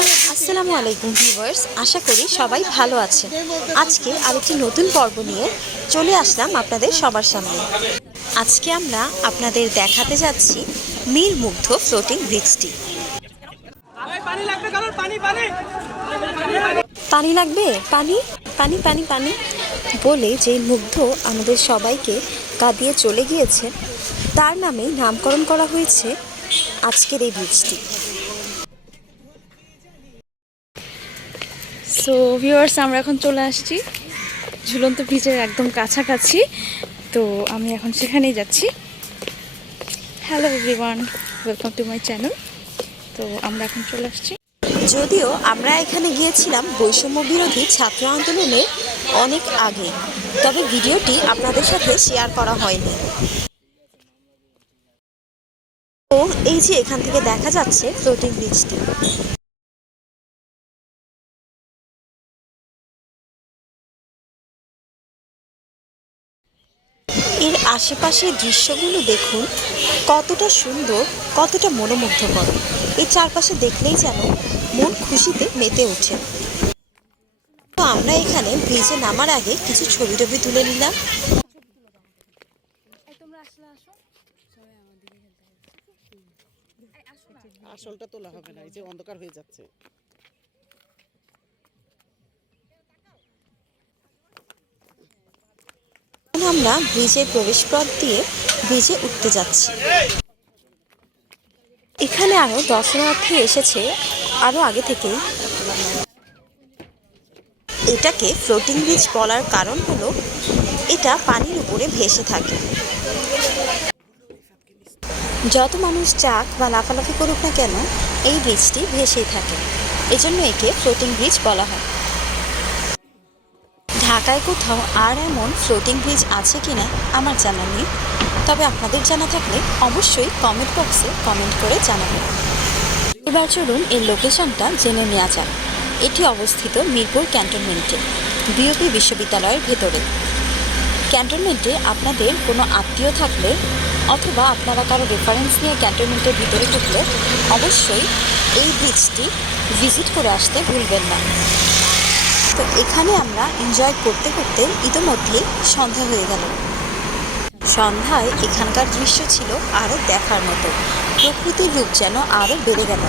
আসসালামু আলাইকুম ভিউয়ার্স, আশা করি সবাই ভালো আছেন। আজকে আরেকটি নতুন পর্ব নিয়ে চলে আসলাম আপনাদের সবার সামনে। আজকে আমরা আপনাদের দেখাতে যাচ্ছি মীর মুগ্ধ ফ্লোটিং ব্রিজটি। পানি লাগবে? পানি? পানি পানি লাগবে পানি পানি পানি পানি বলে যে মুগ্ধ আমাদের সবাইকে কাঁদিয়ে চলে গিয়েছে, তার নামে নামকরণ করা হয়েছে আজকের এই ব্রিজটি। সো ভিউয়ার্স আমরা এখন চলে আসছি ঝুলন্ত ব্রিজের একদম কাছাকাছি। তো, আমি এখন সেখানেই যাচ্ছি। Hello everyone welcome to my channel তো, আমরা এখন চলে আসছি। যদিও আমরা এখানে গিয়েছিলাম বৈষম্য বিরোধী ছাত্র আন্দোলনের অনেক আগে, তবে ভিডিওটি আপনাদের সাথে শেয়ার করা হয়নি। তো, এই যে এখান থেকে দেখা যাচ্ছে ফ্লোটিং ব্রিজটি এর আশেপাশের দৃশ্যগুলো দেখুন। কতটা সুন্দর, কতটা মনোমুগ্ধকর। এই চারপাশে দেখলেই যেন মন খুশিতে মেতে ওঠে। তো আমরা এখানে ব্রিজে নামার আগে কিছু ছবি টবি তুলে নিলাম। আসলটা তোলা হবে না, এই যে অন্ধকার হয়ে যাচ্ছে। আমরা ব্রিজের প্রবেশপথ দিয়ে ব্রিজে উঠতে যাচ্ছি। এখানে আরও দর্শনার্থী এসেছে আরও আগে থেকেই। এটাকে ফ্লোটিং ব্রিজ বলার কারণ হলো এটা পানির উপরে ভেসে থাকে। যত মানুষ চাক বা লাফালাফি করুক না কেন, এই ব্রিজটি ভেসেই থাকে। এজন্য একে ফ্লোটিং ব্রিজ বলা হয়। ঢাকায় কোথাও আর এমন ফ্লোটিং ব্রিজ আছে কিনা আমার জানা নেই। তবে আপনাদের জানা থাকলে অবশ্যই কমেন্ট বক্সে কমেন্ট করে জানাবেন। এবার চলুন এর লোকেশনটা জেনে নেওয়া যাক। এটি অবস্থিত মিরপুর ক্যান্টনমেন্টে বিওপি বিশ্ববিদ্যালয়ের ভেতরে। ক্যান্টনমেন্টে আপনাদের কোনো আত্মীয় থাকলে অথবা আপনারা কারও রেফারেন্স নিয়ে ক্যান্টনমেন্টের ভিতরে ঢুকলে অবশ্যই এই ব্রিজটি ভিজিট করে আসতে ভুলবেন না। তো এখানে আমরা এনজয় করতে করতে ইতোমধ্যেই সন্ধ্যা হয়ে গেল। সন্ধ্যায় এখানকার দৃশ্য ছিল আরও দেখার মতো। প্রকৃতির রূপ যেন আরও বেড়ে গেল।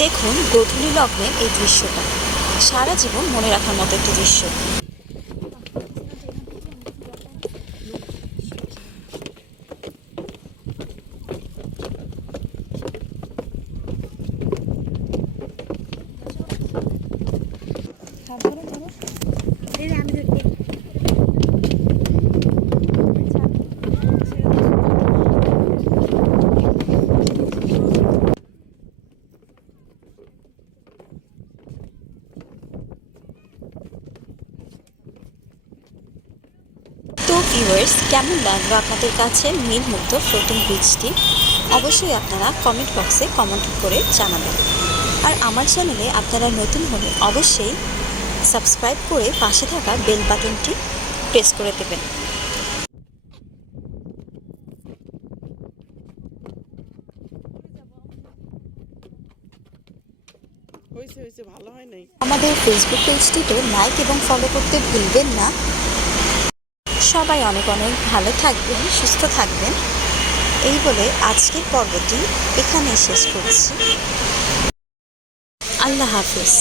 দেখুন গধূলি লগ্নে এই দৃশ্যটা। সারা জীবন মনে রাখার মতো একটি দৃশ্য। ভিউয়ার্স কেমন লাগল আপনাদের কাছে নীলমুক্ত ফ্লোটিং ব্রিজটি অবশ্যই আপনারা কমেন্ট বক্সে কমেন্ট করে জানাবেন। আর আমার চ্যানেলে আপনারা নতুন হলে অবশ্যই সাবস্ক্রাইব করে পাশে থাকা বেল বাটনটি প্রেস করে দেবেন। হয় আমাদের ফেসবুক পেজটিতে লাইক এবং ফলো করতে ভুলবেন না। সবাই অনেক অনেক ভালো থাকবেন সুস্থ থাকবেন। এই বলে আজকের পর্বটি এখানেই শেষ করছি। আল্লাহ হাফিজ।